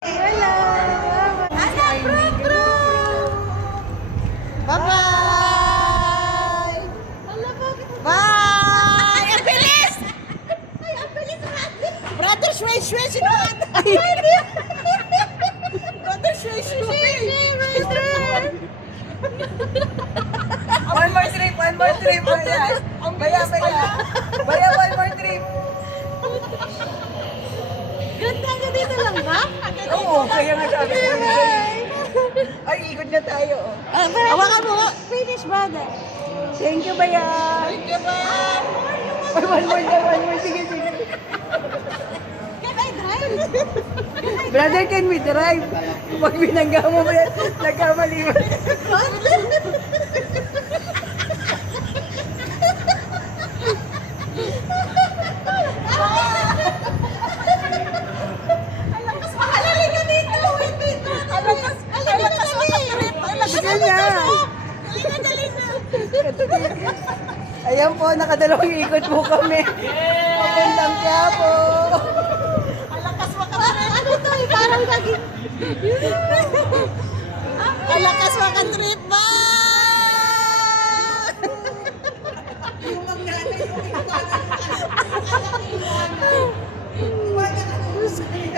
Hello! Anak, bro! Bye-bye! Bye! Ang bilis! Ay, ang bilis! Brother, shwe-shwe! Sinuhan! Brother, shwe-shwe! One more trip, one more trip. Baya, baya, baya. Baya, one more trip. Ganda ka dito lang ba? Oo, kaya nga sabi ko sa'yo. Ay, ikot na tayo. Hawakan mo! Finish, brother! Thank you, Baya. Thank you, Baya. One more, one more. Sige, sige. Can I drive? Brother, can we drive? Pag binangga mo ba yan, nagkamali mo. Sige na. Ayan po, nakadalawang ikot po kami. Papuntang Quiapo. Ano to eh? Parang naging... Alakas makan trip ba?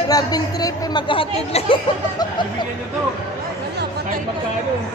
Grabing trip, maghahatid lang. Bibigyan nyo to. Kahit magkano.